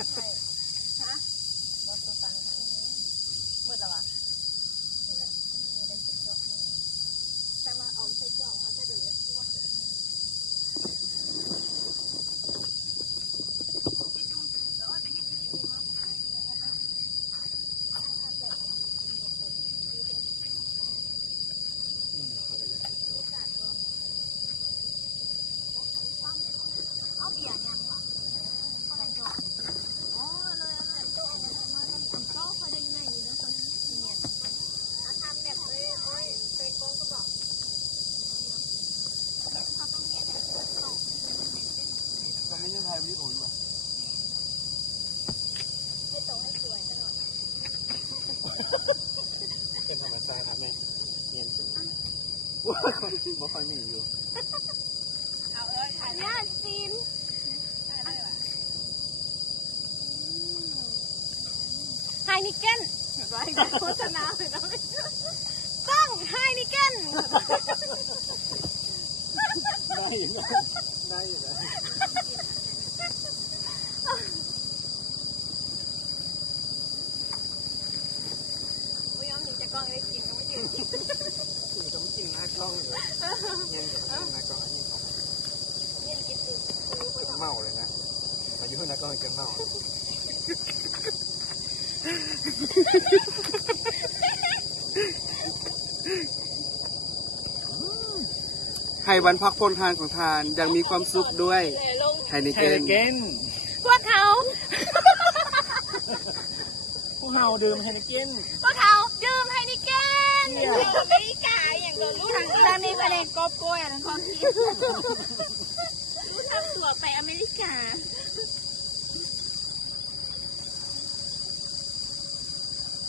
ฮะบอสตัวตังค่ะมืดแล้ววะแต่ว่าเอาใส่จ่องนะจะดีเลยเอาเบียร์ยังวะอะไรจ่องอ๋อเลยอะไรจ่องมาทำก็พอได้ยังไงอยู่นะคนนี้ทำแบบเลยโอ้ยเป็นกองก็บอกเขาต้องเรียกแบบตกก็ไม่ใช่ไทยวิดีโออยู่อ่ะให้ตรงให้สวยตลอดเป็นธรรมชาติครับแม่เงียบจริงบ่ค่อยมีอยู่เอาเลยถ่ายย่าซีนไฮนิเกนไรโฆษณาเลยนะต้องไฮนิเกนได้อยู่ได้อยู่นะไม่ยอมหนีจากกล้องเลยกินก็ไม่ยืนกินก็ไม่จริงนะกล้องเลยเงียบกับนะกล้องอันนี้ของเนี่ยกินตื่นเมาเลยนะมาอยู่นะกล้องจะเมาให้วันพักผ่อนทานของทานยังมีความสุขด้วยไฮนิเกนพวกเขาดื่มไฮนิเกนพวกเขาดื่มไฮนิเกนอเมริกาอย่างโดนลูกทางนี้แสดงกอบกล้วยอะไรความคิดรู้ทำตัวไปอเมริกา